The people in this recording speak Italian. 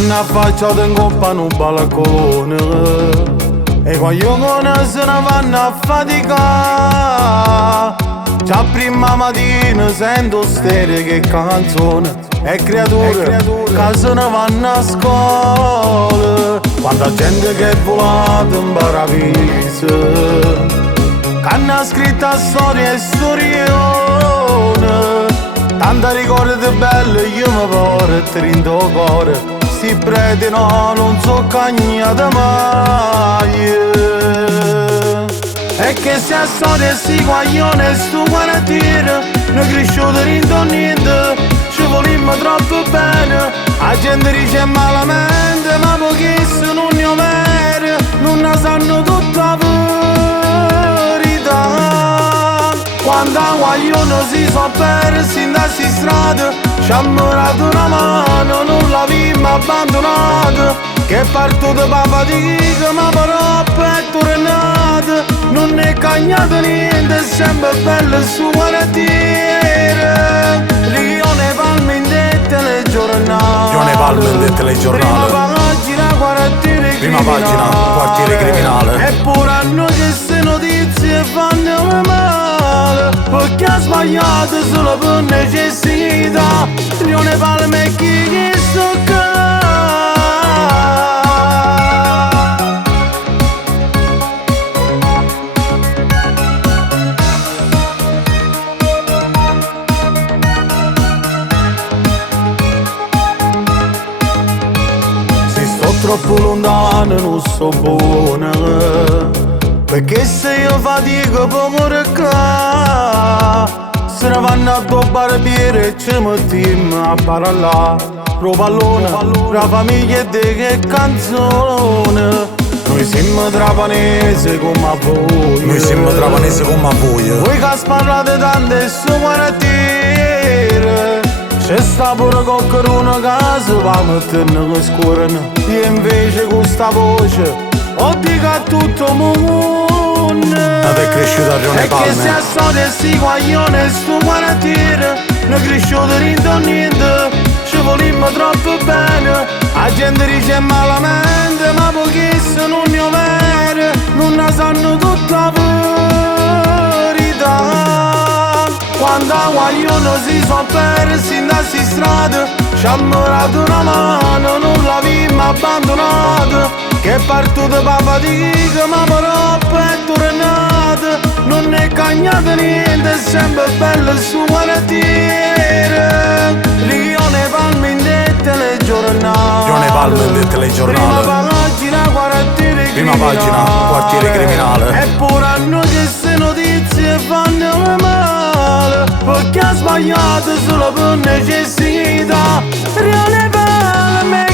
Stanno affacciati in coppa un balcone e quando se ne vanno a faticare, già prima mattina sento stereo che canzone e creature che se ne vanno a scuola. Quanta gente che è volata in paradiso, che hanno scritto storie e storione, tanta ricordi belle io mi porto in tuo cuore. Si preti no, non so cagnata mai. E che se a storia si guaglione sto quartiere, noi cresciuti in niente, ci volimmo troppo bene. La gente dice malamente, ma pochissimo non ne vero, non ne sanno tutta la verità. Quando guaglione si sono persi in queste strade, ci ha dato una mano, non l'abbiamo abbandonato. Che parto da fatica, ma però è tornato. Non è cagnato niente, è sempre bello il suo quartiere. Lione Palme in telegiornale. Lione Palme in telegiornale. Prima pagina, quartiere criminale. Eppure hanno queste notizie fanno male, perché ha sbagliato solo per necessità. Lione Palme e chi sto qua. Troppo lontano non sto buona, perché se io fatico poco recà, se ne vanno a due barbiere e ci mettiamo a parlare. Pro pallone, la famiglia di che canzone. Noi siamo trapanesi come a voi. Noi siamo trapanesi come a voi. Voi che sparate tante su quartiere, c'è sta pure qualcuno che si va a mettere con scuola. Io invece con sta voce ho dico a tutto il mondo. È cresciuto a Lione Palme. E che se a storia si guaglione sto quartiere, noi cresciuti in niente, ci volimmo troppo bene. La gente dice malamente, ma pochissimo non ne vero, non ne sanno tutta la verità. Quando guaglione si sono persi in queste strade, ci ha dato una mano, non l'abbiamo abbandonato. Che parto da fatica, ma però è tornato. Non è cagnato niente, è sempre bello il suo quartiere. Lione Palme in telegiornale. Lione Palme in telegiornale. Prima pagina, quartiere criminale. Eppure hanno queste notizie fanno male, perché ha sbagliato solo per necessità. Lione Palme.